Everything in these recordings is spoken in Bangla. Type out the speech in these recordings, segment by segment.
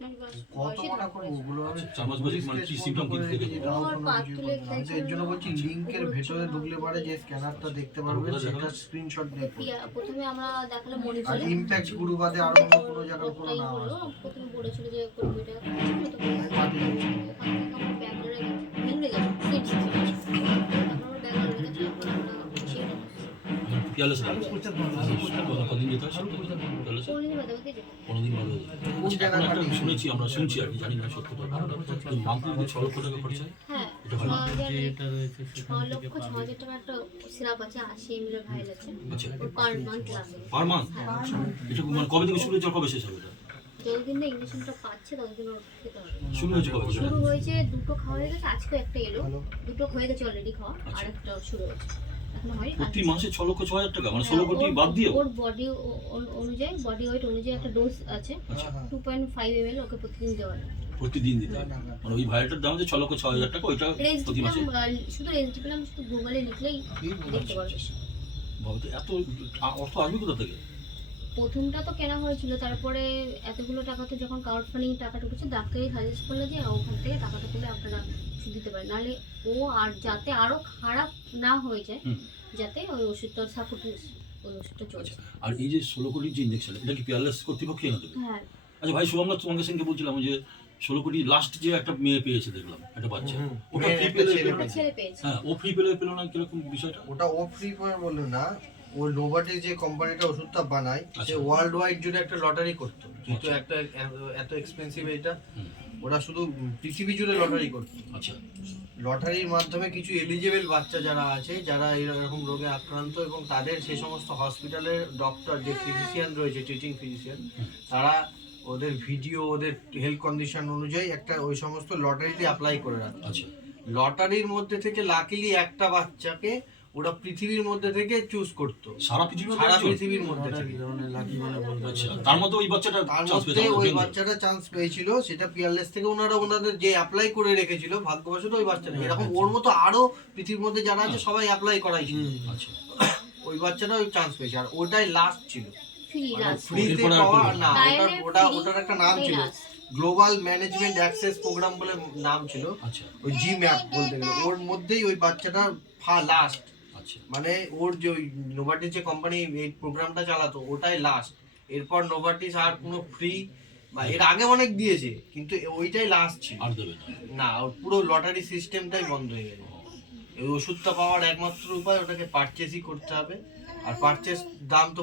5 মাস কত বয়সে টাকা ধরা ওগুলো পড়েছে। 4 মাস বয়সে মানে কি সিম্পটম কি থেকে ওর পা তুলে আমি তো এর জন্য বলছি লিংকের ভেতরে ঢুকলে পারে যে স্ক্যানারটা দেখতে পারবে সেটা স্ক্রিনশট দিয়ে প্রথমে আমরা দেখালাম আর মনিটরে ইমপ্যাক্ট গুরু বাদে আর অন্য কোনো জায়গার কোনো নাম হলো আসবে প্রথমে বলেছিল যে কম্পিউটার ওখান থেকে আমার ব্যাঙ্গালোরে ভেঙে গেছে সিট ছিল আমার ব্যাঙ্গালোরে গেছে পিয়ালেস কতদিন যেতে হয় পিয়ালেস কোনদিন বাদে বাদে যেতে 15 দিন বাদে শুনেছি আমরা শুনছি আর কি জানি না সত্যটা মান্থলি 6 লক্ষ টাকা খরচ হয় হ্যাঁ এটা ভালো 6,00,000 টাকা একটা সিরাপ আছে 80 ml এর ভাইল আছে আচ্ছা পার মান্থ লাগে পার মান্থ এটা মানে কবে থেকে শুরু হয়েছে আর কবে শেষ হবে এটা যতদিন না ইঞ্জেকশনটা পাচ্ছে ততদিন ওর খেতে হবে শুরু হয়েছে কবে থেকে? শুরু হয়েছে দুটো খাওয়া হয়ে গেছে আজকে একটা এলো দুটো হয়ে গেছে অলরেডি খাওয়া আর একটা শুরু হয়েছে এখনো হয়নি প্রতি মাসে 6 লক্ষ 6 হাজার টাকা মানে 16 কোটি বাদ দিয়ে ওর বডি অনুযায়ী বডি ওয়েট অনুযায়ী একটা ডোজ আছে আচ্ছা 2.5 ml ওকে প্রতিদিন দেওয়া লাগে প্রতিদিন দিতে হবে মানে ওই ভাইটার দাম হচ্ছে 6 লক্ষ 6 হাজার টাকা ওইটা প্রতি মাসে শুধু রেঞ্জ পেলাম শুধু গুগলে লিখলেই দেখতে পারবে ভাবতে এত অর্থ আসবে কোথা থেকে প্রথমটা তো কেনা হয়েছিল তারপরে এতগুলো টাকা তো যখন ক্রাউড ফান্ডিং টাকা ঢুকেছে ডাক্তারই সাজেস্ট করলো যে ওখান থেকে টাকাটা তুলে আপনারা ওষুধ দিতে পারেন নাহলে ও আর যাতে আরো খারাপ না হয়ে যায় যাতে ওই ওষুধটা সাপোর্ট ওই ওষুধটা চলছে আর এই যে 16 কোটির যে ইনজেকশন এটা কি পিয়ারলেস কর্তৃপক্ষ এনে দেবে হ্যাঁ আচ্ছা ভাই শুভমনাথ তোমাকে সঙ্গে বলছিলাম যে 16 কোটি লাস্ট যে একটা মেয়ে পেয়েছে দেখলাম একটা বাচ্চা ওটা ফ্রি পেলে ছেলে পেয়েছে হ্যাঁ ও ফ্রি পেলো না কিরকম বিষয়টা ওটা ও ফ্রি ফায়ার বললো না ও নোভাটিস যে কোম্পানিটা ওষুধটা বানায় সে ওয়ার্ল্ড ওয়াইড জুড়ে একটা লটারি করতো যেহেতু একটা এত এক্সপেন্সিভ এটা ওরা শুধু পৃথিবী জুড়ে লটারি করতো আচ্ছা লটারির মাধ্যমে কিছু এলিজিবল বাচ্চা যারা আছে যারা এরকম রোগে আক্রান্ত এবং তাদের সেই সমস্ত হসপিটালের ডক্টর যে ফিজিশিয়ান রয়েছে ট্রিটিং ফিজিশিয়ান তারা ওদের ভিডিও ওদের হেলথ কন্ডিশন অনুযায়ী একটা ওই সমস্ত লটারিতে অ্যাপ্লাই করে রাখে আচ্ছা লটারির মধ্যে থেকে লাকিলি একটা বাচ্চাকে ওরা পৃথিবীর মধ্যে থেকে চুজ করতো সারা পৃথিবীর মধ্যে থেকে আচ্ছা তার মধ্যে ওই বাচ্চাটা তার চান্স মধ্যে ওই পেয়েছে বাচ্চাটা চান্স পেয়েছিল সেটা পিয়ারলেস থেকে ওনাদের যে অ্যাপ্লাই করে রেখেছিল ভাগ্যবশত ওই বাচ্চাটা এরকম ওর মতো আরো পৃথিবীর মধ্যে যারা আছে সবাই অ্যাপ্লাই করাইছিল আচ্ছা ওই বাচ্চাটা ওই চান্স পেয়েছে আর ওটাই লাস্ট ছিল ফ্রি লাস্ট ফ্রিতে পাওয়া না ওটার একটা নাম ছিল গ্লোবাল ম্যানেজমেন্ট অ্যাক্সেস প্রোগ্রাম বলে নাম ছিল আচ্ছা ওই জি ম্যাপ বলতে গেলে ওর মধ্যেই ওই বাচ্চাটা লাস্ট আচ্ছা মানে ওর যে ওই নোভাটিস যে কোম্পানি এই প্রোগ্রামটা চালাতো ওটাই লাস্ট এরপর নোভাটিস আর কোনো ফ্রি বা এর আগে অনেক দিয়েছে কিন্তু ওইটাই লাস্ট ছিল আর দেবে না ওর পুরো লটারি সিস্টেমটাই বন্ধ হয়ে গেছে এই ওষুধটা পাওয়ার একমাত্র উপায় ওটাকে পারচেসই করতে হবে আর পারচেস দাম তো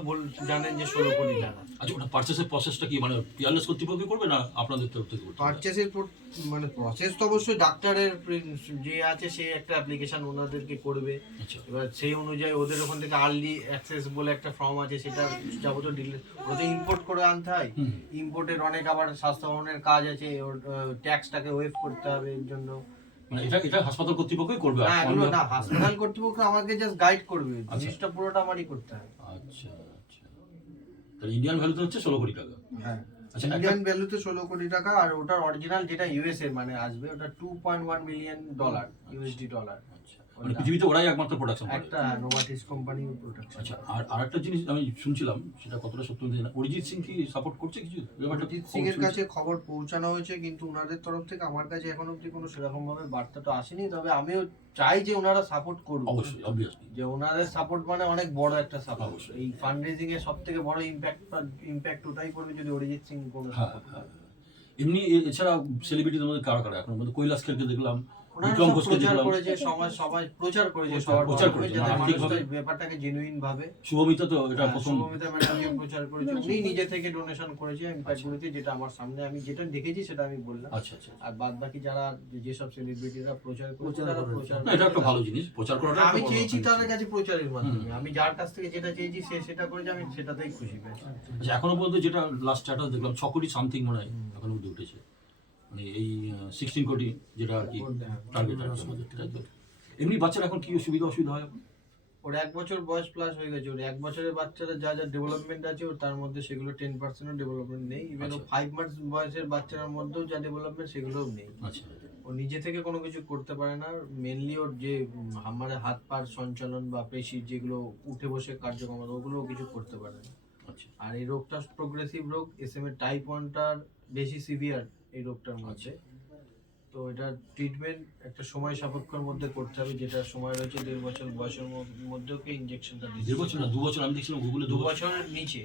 জানেন যে 16 কোটি টাকা আচ্ছা ওটা পারচেসের প্রসেসটা কি মানে পিয়ারলেস কর্তৃপক্ষ করবে না আপনাদের তরফ থেকে করবে পারচেসের মানে প্রসেস তো অবশ্যই ডাক্তারের যে আছে সে একটা অ্যাপ্লিকেশন ওনাদেরকে করবে আচ্ছা এবার সেই অনুযায়ী ওদের ওখান থেকে আর্লি অ্যাক্সেস বলে একটা ফর্ম আছে সেটা যাবতীয় ডিটেলস ওদের ইম্পোর্ট করে আনতে হয় ইম্পোর্টের অনেক আবার স্বাস্থ্য ভবনের কাজ আছে ওর ট্যাক্সটাকে ওয়েভ করতে হবে এর জন্য মানে এটা হাসপাতাল কর্তৃপক্ষই করবে না এগুলো না হাসপাতাল কর্তৃপক্ষ আমাকে জাস্ট গাইড করবে জিনিসটা পুরোটা আমারই করতে হবে আচ্ছা আচ্ছা তাহলে ইন্ডিয়ান ভ্যালুতে হচ্ছে 16 কোটি টাকা হ্যাঁ আচ্ছা ইন্ডিয়ান ভ্যালুতে 16 কোটি টাকা আর ওটার অরিজিনাল যেটা ইউএস এর মানে আসবে ওটা 2.1 মিলিয়ন ডলার ইউএসডি ডলার আচ্ছা মানে পৃথিবীতে ওরাই একমাত্র প্রোডাকশন করে একটা নোভাটিস কোম্পানি প্রোডাকশন আচ্ছা আর আরেকটা জিনিস আমি শুনছিলাম সেটা কতটা সত্য জানি না অরিজিৎ সিং কি সাপোর্ট করছে কিছু অরিজিৎ সিং এর কাছে খবর পৌঁছানো হয়েছে কিন্তু ওনাদের তরফ থেকে আমার কাছে এখন অবধি কোনো সেরকম ভাবে বার্তা তো আসেনি তবে আমিও চাই যে ওনারা সাপোর্ট করুন অবশ্যই অবভিয়াসলি যে ওনাদের সাপোর্ট মানে অনেক বড় একটা সাপোর্ট অবশ্যই। এই ফান্ড রেজিং এর সবথেকে বড় ইমপ্যাক্ট ওটাই করবে যদি অরিজিৎ সিং কোনো হ্যাঁ support হ্যাঁ করে। এমনি এছাড়া সেলিব্রিটিদের মধ্যে কারা কারা এখন মধ্যে কৈলাস খেরকে দেখলাম ওনারা বিক্রম সব ঘোষকে প্রচার দেখলাম করেছে সবাই প্রচার করেছে প্রচার সবার করেছে, মাধ্যমে, যাতে মানুষ আর্থিকভাবে। ব্যাপারটাকে জেনুইন ভাবে শুভমিতা তো এটা প্রথম শুভমিতা ম্যাডামকে প্রচার করেছে উনি নিজে থেকে ডোনেশন করেছে ইমপ্যাক্ট গুলোতে যেটা আমার সামনে আমি যেটা দেখেছি সেটা আমি বললাম আচ্ছা আচ্ছা আর বাদ বাকি যারা যেসব সেলিব্রিটিরা প্রচার করেছে তারা প্রচার না এটা একটা ভালো জিনিস প্রচার করাটা আমি একটা বড় চেয়েছি জিনিস। তাদের কাছে প্রচারের মাধ্যমে আমি যার কাছ থেকে যেটা চেয়েছি সে সেটা করেছে আমি সেটাতেই খুশি পেয়েছি আচ্ছা এখনো পর্যন্ত যেটা লাস্ট স্ট্যাটাস দেখলাম 6 কোটি সামথিং মনে হয় এখনো অবধি উঠেছে মানে এই 16 কোটি যেটা আর কি টার্গেট আছে আমাদের তাই তো এমনি বাচ্চারা এখন কি সুবিধা অসুবিধা হয় ওর 1 বছর বয়স প্লাস হয়ে গেছে ওর 1 বছরের বাচ্চারা যা যা ডেভেলপমেন্ট আছে ওর তার মধ্যে সেগুলো 10% ডেভেলপমেন্ট নেই ইভেন ও 5 মাস বয়সের বাচ্চার মধ্যেও যা ডেভেলপমেন্ট সেগুলোও নেই আচ্ছা ও নিজে থেকে কোনো কিছু করতে পারে না মেনলি ওর যে আমার হাত পার সঞ্চালন বা পেশির যেগুলো উঠে বসে কার্যক্রম ওগুলো কিছু করতে পারে না আচ্ছা আর এই রোগটা প্রোগ্রেসিভ রোগ এসএমএ টাইপ 1টার বেশি সিভিয়ার এই রোগটার মধ্যে। তো এটা ট্রিটমেন্ট একটা সময় সাপেক্ষের মধ্যে করতে হবে, যেটা সময় রয়েছে 1.5 বছর বয়সের মধ্যে ওকে ইঞ্জেকশনটা দিতে 1.5 বছর না 2 বছর, আমি দেখছিলাম গুগলে 2 বছরের নিচে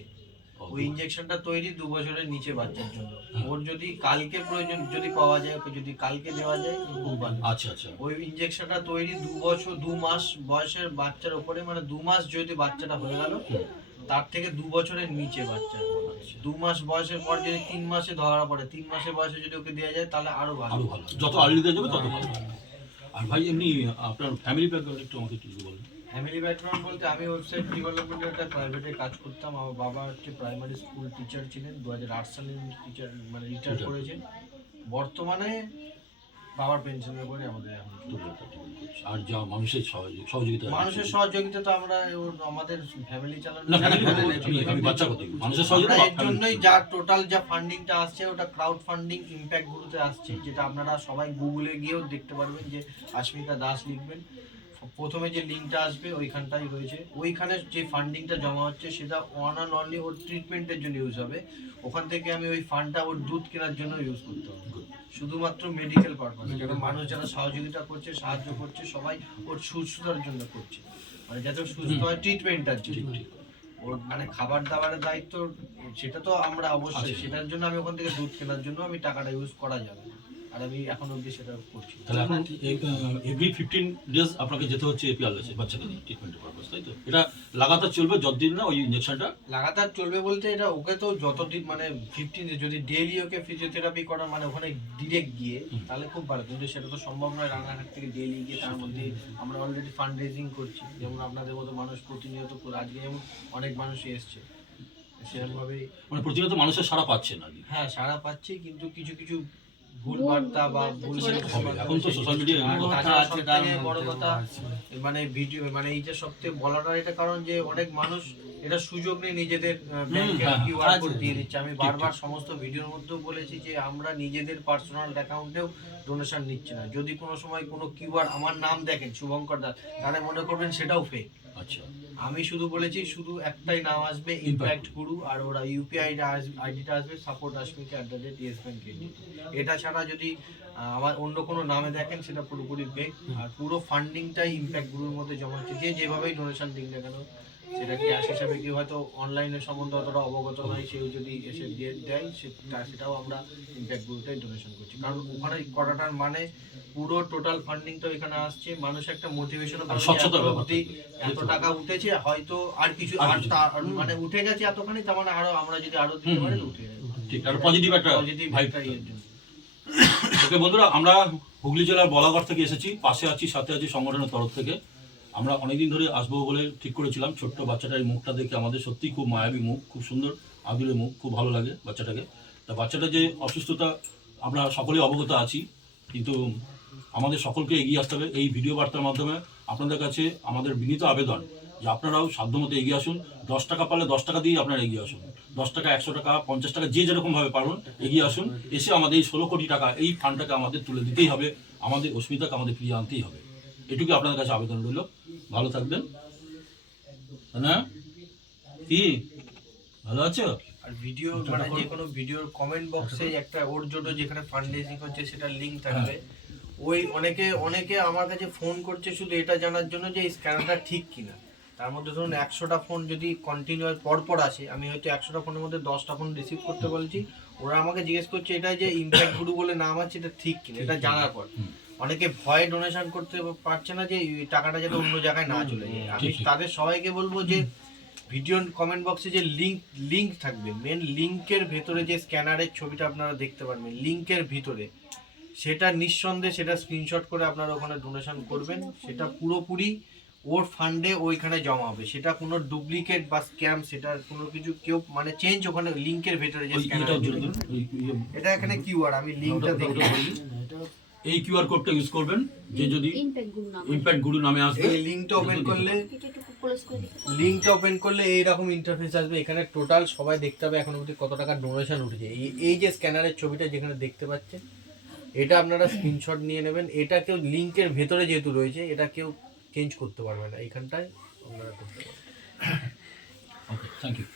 ওই ইঞ্জেকশনটা তৈরি 2 বছরের নিচে বাচ্চার জন্য। ওর যদি কালকে প্রয়োজন যদি পাওয়া যায়, ওকে যদি কালকে দেওয়া যায় তো খুব ভালো। আচ্ছা আচ্ছা, ওই ইঞ্জেকশনটা তৈরি 2 বছর 2 মাস বয়সের বাচ্চার উপরে, মানে 2 মাস যদি বাচ্চাটা হয়ে গেল তার থেকে 2 বছরের নিচে বাচ্চা। 2 মাস বয়সের পর যদি 3 মাসে ধরা পড়ে, 3 মাসের বয়সে যদি ওকে দেওয়া যায় তাহলে আরো ভালো। আরো ভালো, যত আর্লি দেওয়া যাবে তত ভালো। আর ভাই এমনি আপনার ফ্যামিলি ব্যাকগ্রাউন্ড একটু আমাকে কিছু বলেন। ফ্যামিলি ব্যাকগ্রাউন্ড বলতে আমি ওয়েবসাইট ডেভেলপমেন্টের একটা প্রাইভেটে কাজ করতাম। আমার বাবা হচ্ছে প্রাইমারি স্কুল টিচার ছিলেন, 2008 সালে টিচার মানে রিটায়ার করেছেন। বর্তমানে বাবার পেনশনের পরে আমাদের এখন আর যা মানুষের সহযোগিতা, মানুষের সহযোগিতা তো আমরা আমাদের ফ্যামিলি চালানো না আমি বাচ্চার কথা বলি, মানুষের সহযোগিতা এর জন্যই যা টোটাল যা ফান্ডিংটা আসছে ওটা ক্রাউড ফান্ডিং ইমপ্যাক্ট গ্রুপে আসছে, যেটা আপনারা সবাই গুগলে গিয়েও দেখতে পারবেন, যে আস্মিকা দাস লিখবেন, প্রথমে যে লিঙ্কটা আসবে ওইখানটাই রয়েছে। ওইখানে যে ফান্ডিংটা জমা হচ্ছে সেটা ওয়ান অ্যান্ড অনলি ওর ট্রিটমেন্টের জন্য ইউজ হবে। ওখান থেকে আমি ওই ফান্ডটা ওর দুধ কেনার জন্য ইউজ করতে হবে, শুধুমাত্র মেডিকেল পারপাস। কারণ মানুষ যারা সহযোগিতা করছে, সাহায্য করছে, সবাই ওর সুস্থতার জন্য করছে, মানে যাতে সুস্থ হয় ট্রিটমেন্টটার জন্য। ওর মানে খাবার দাবারের দায়িত্ব সেটা তো আমরা অবশ্যই, সেটার জন্য আমি ওখান থেকে দুধ কেনার জন্য আমি টাকাটা ইউজ করা যাবে, আর আমি এখন অবধি সেটা করছি। তাহলে এখন এভরি 15 ডেজ আপনাকে যেতে হচ্ছে এপিআরএস বাচ্চাকে নিয়ে ট্রিটমেন্টের পারপাস, তাই তো? এটা লাগাতার চলবে যতদিন না ওই ইনজেকশনটা লাগাতার চলবে বলতে এটা ওকে তো যতদিন মানে 15 যদি ডেইলি ওকে ফিজিওথেরাপি করা মানে ওখানে ডিরেক্ট গিয়ে তাহলে খুব ভালো, কিন্তু সেটা তো সম্ভব নয় রানাঘাট থেকে ডেইলি গিয়ে। তার মধ্যে আমরা অলরেডি ফান্ড রেজিং করছি, যেমন আপনাদের মতো মানুষ প্রতিনিয়ত আজকে যেমন অনেক মানুষই এসছে সেরকমভাবে, মানে প্রতিনিয়ত মানুষের সাড়া পাচ্ছেন আর কি। হ্যাঁ সাড়া পাচ্ছি, কিন্তু কিছু কিছু ভুল বার্তা বা ভুল এখন তো সোশ্যাল মিডিয়া বড় কথা মানে ভিডিও মানে এই যে সবথেকে বলাটা এটা, কারণ যে অনেক মানুষ এটা সুযোগ নেই নিজেদের ব্যাংকের কিউআর কোড দিয়ে দিচ্ছে। আমি বারবার সমস্ত ভিডিওর মধ্যেও বলেছি যে আমরা নিজেদের পার্সোনাল অ্যাকাউন্টেও ডোনেশন নিচ্ছি না। যদি কোনো সময় কোনো কিউআর আমার নাম দেখেন শুভঙ্কর দাস, তাহলে মনে করবেন সেটাও ফেক। আচ্ছা, আমি শুধু বলেছি শুধু একটাই নাম আসবে ইমপ্যাক্ট গুরু, আর ওরা ইউপিআই আইডিটা আসবে support@yesbank। এটা ছাড়া যদি আমার অন্য কোনো নামে দেখেন সেটা পুরোপুরি ফেক। আর পুরো ফান্ডিংটাই ইমপ্যাক্ট গুরুর মধ্যে জমা হচ্ছে। যে যেভাবেই ডোনেশন দিন না কেন, সেটা ক্যাশ হিসাবে কি হয়তো অনলাইনের সম্বন্ধে অতটা অবগত নয়, সেও যদি এসে দিয়ে দেয় সেটাও আমরা ইমপ্যাক্ট গ্রুপটাই ডোনেশন করছি। কারণ ওখানে করাটার মানে পুরো টোটাল ফান্ডিংটা এখানে আসছে, মানুষ একটা মোটিভেশন এত টাকা উঠেছে হয়তো আর কিছু মানে উঠে গেছে এতখানি, তার মানে আরো আমরা যদি আরো দিতে পারি উঠে যাবে। ঠিক, আর পজিটিভ একটা ভাইব। ওকে বন্ধুরা, আমরা হুগলি জেলার বলাগড় থেকে এসেছি, পাশে আছি, সাথে আছি সংগঠনের তরফ থেকে। আমরা অনেকদিন ধরে আসবো বলে ঠিক করেছিলাম। ছোট্ট বাচ্চাটার এই মুখটা দেখে আমাদের সত্যি খুব মায়াবী মুখ, খুব সুন্দর আদুরে মুখ, খুব ভালো লাগে বাচ্চাটাকে। তা বাচ্চাটা যে অসুস্থতা আমরা সকলেই অবগত আছি, কিন্তু আমাদের সকলকে এগিয়ে আসতে হবে। এই ভিডিও বার্তার মাধ্যমে আপনাদের কাছে আমাদের বিনীত আবেদন যে আপনারাও সাধ্যমতো এগিয়ে আসুন। 10 টাকা পারলে 10 টাকা দিয়ে আপনারা এগিয়ে আসুন, 10 টাকা, 100 টাকা, 50 টাকা, যে যেরকমভাবে পারুন এগিয়ে আসুন। এসে আমাদের এই 16 কোটি টাকা এই ফান্ডটাকে আমাদের তুলে দিতেই হবে, আমাদের অস্মিতাকে আমাদের ফিরিয়ে আনতেই হবে। এটুকু আপনাদের কাছে আবেদন রইল। ভালো থাকবেন, না কি ভালো আছো? আর ভিডিও মানে যে কোনো ভিডিওর কমেন্ট বক্সে একটা ওর জন্য যেখানে ফান্ড রেজিং হচ্ছে সেটার লিংক থাকবে। ওই অনেকে আমার কাছে ফোন করছে শুধু এটা জানার জন্য যে এই স্ক্যানারটা ঠিক কিনা। তার মধ্যে ধরুন 100টা ফোন যদি কন্টিনিউয়াস পরপর আসে, আমি হয়তো 100টা ফোনের মধ্যে 10টা ফোন রিসিভ করতে বলছি, ওরা আমাকে জিজ্ঞেস করছে এটা যে ইমপ্যাক্ট গুরু বলে নাম আছে এটা ঠিক কিনা। এটা জানার পর অনেকে ভয়ে ডোনেশন করতে পারছে না যে টাকাটা যাতে অন্য জায়গায় না চলে যায়। আমি তাদের সবাইকে বলবো যে ভিডিও কমেন্ট বক্সে যে লিংক থাকবে, মেন লিংকের ভেতরে যে স্ক্যানারের ছবিটা আপনারা দেখতে পারবেন লিংকের ভিতরে, সেটা নিঃসন্দেহে সেটা স্ক্রিনশট করে আপনারা ওখানে ডোনেশন করবেন। সেটা পুরোপুরি ওর ফান্ডে ওইখানে জমা হবে, সেটা কোনো ডুপ্লিকেট বা স্ক্যাম সেটা কোনো কিছু কেউ মানে চেঞ্জ ওখানে লিংকের ভেতরে যে স্ক্যানার, এটা এখানে কিউআর আমি লিংকটা দেখে বলি। এই কিউআর কোডটা ইউজ করবেন, যে যদি ইমপ্যাক্ট গুরু নামে আসবে এই লিংকটা ওপেন করলে এইরকম ইন্টারফেস আসবে। এখানে টোটাল সবাই দেখতে হবে এখন অবধি কত টাকা ডোনেশন উঠেছে। এই যে স্ক্যানারের ছবিটা যেখানে দেখতে পাচ্ছেন, এটা আপনারা স্ক্রিনশট নিয়ে নেবেন। এটা কেউ লিংকের ভেতরে যেহেতু রয়েছে এটা কেউ চেঞ্জ করতে পারবে না, এইখানটায় আপনারা করতে পারবেন। ওকে, থ্যাংক ইউ।